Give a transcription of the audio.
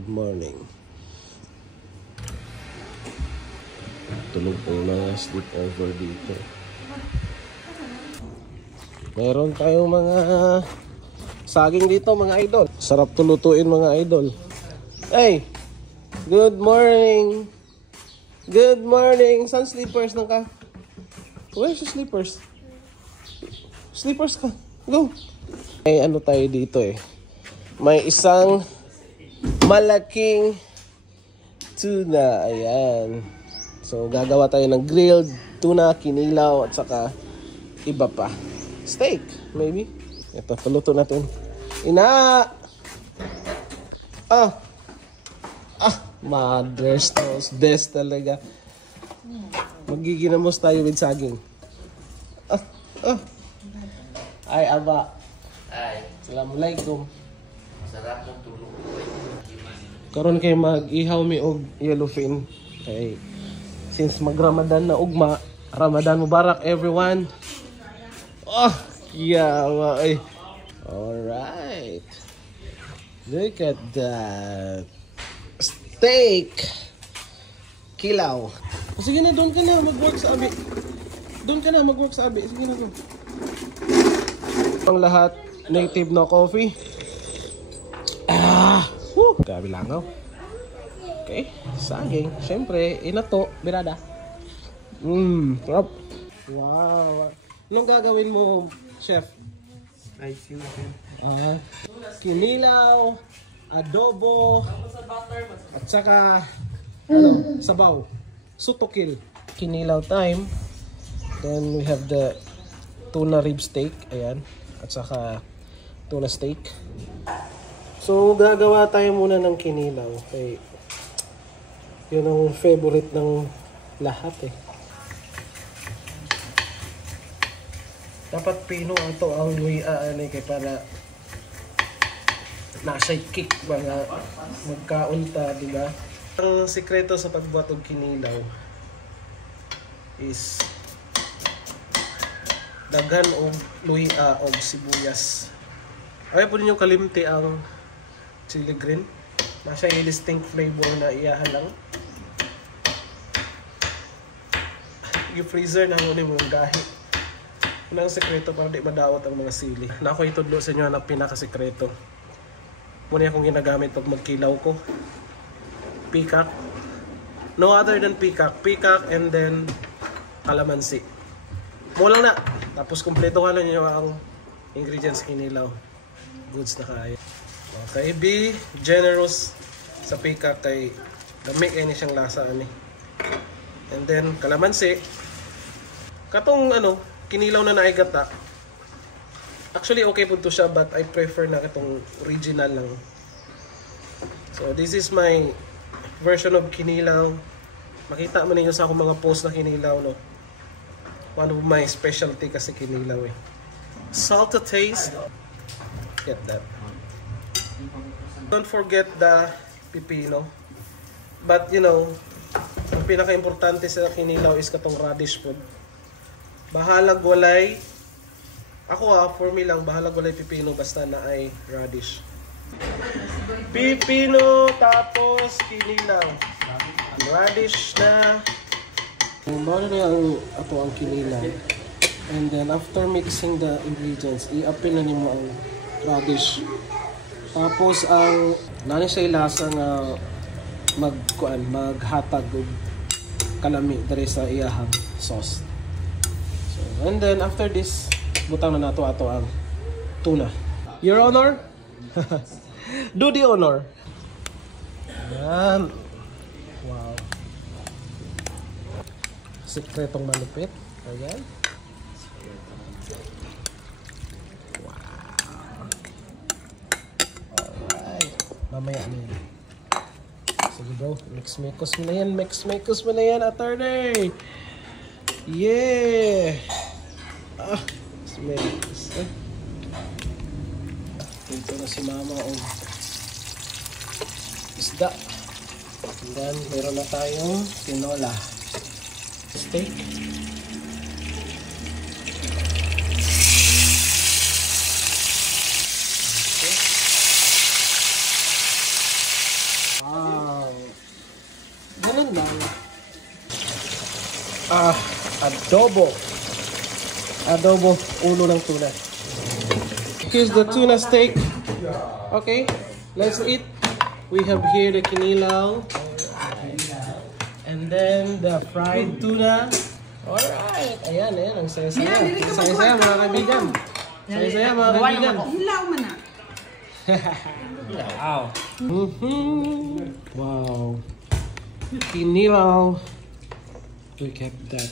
Good morning. Tulog po na sleep over dito. Meron tayong mga saging dito mga idol. Sarap tulutuin mga idol. Hey! Good morning! Good morning! Saan sleepers na ka? Where's your sleepers? Sleepers ka. Go! May ano tayo dito eh. May isang malaking tuna. Ayan. So, gagawa tayo ng grilled tuna, kinilaw, at saka iba pa. Steak, maybe. Ito, paluto natin. Ina! Mother's toast. Best talaga. Magiginamos tayo with saging. Ay, aba. Ay. Assalamualaikum. Sarap ng tulog. Karon kay mag-ihaw mi og yellowfin. Okay. Since mag-Ramadan na ugma, Ramadan Mubarak everyone. Yawa ay. Alright. Look at that. Steak. Kilaw. Sige na, doon ka na mag-work sa abi. Doon ka na mag-work sa abi. Sige na doon. Ang lahat, native na coffee. Grabe langaw. Okay, saging. Siyempre, inato, birada. Sarap. Wow. Anong gagawin mo, chef? Ay, sinusin. Kinilaw, adobo, at saka, sabaw. Sutokil. Kinilaw time. Then we have the tuna rib steak. Ayan. At saka tuna steak. So, gagawa tayo muna ng kinilaw. Okay. Yun ang favorite ng lahat eh. Dapat pino ito ang luya kay para nasa kick ba nga magkaunta, di ba? Ang sikreto sa pagbuhat ng kinilaw is daghan og luya og sibuyas. Ay po ninyo kalimti ang chili green. Nasa yung distinct flavor na iyahan lang. Yung freezer na huli mo yung gahi. Yun ang sekreto para di madawat ang mga sili. Na ako itudlo sa inyo ang pinakasekreto. Muna akong ginagamit pag magkilaw ko. Peacock. No other than peacock. Peacock and then calamansi. Mo lang na. Tapos kumpleto ka lang nyo ang ingredients kinilaw. Goods na kaya. Okay, be generous sa peacock kay dami kayo siyang lasa ani. And then calamansi. Katong kinilaw na naigata. Actually okay po to siya but I prefer na katong original lang. So this is my version of kinilaw. Makita mo ninyo sa akong mga post na kinilaw, no. One of my specialty kasi kinilaw eh. Salt to taste. Get that. Don't forget the pipino. But you know, ang pinaka-importante sa kinilaw is katong radish food. Bahalag walay. Ako for me lang, bahalag walay pipino basta na ay radish. Pipino tapos kinilaw. Radish na. Bawal na ang kinilaw. And then after mixing the ingredients, i-apil na nimo ang radish. Tapos ang nani siya lasa nga maghatag og kalami diri sa iyahang sauce. So and then after this, butang na nato ato ang tuna. Your Honor? Do the honor. Yan. Wow. Sekretong malupit. Ayan. Mamaya na yan. Sige bro, mix-mekos mo na yan. Mix-mekos mo na yan, attorney. Yeah. Mix-mekos. Dito na si mama o isda. And then, meron na tayong tinola. Steak. Adobo ulo ng tuna. Here's the tuna steak. Okay, let's eat. We have here the kinilaw. And then the fried tuna. Alright. Ayan. Ang saya-saya. Saya-saya mga kaibigan. Saya-saya mga kaibigan. Hilaw man na. Wow. Wow. Kinilaw. Look at that.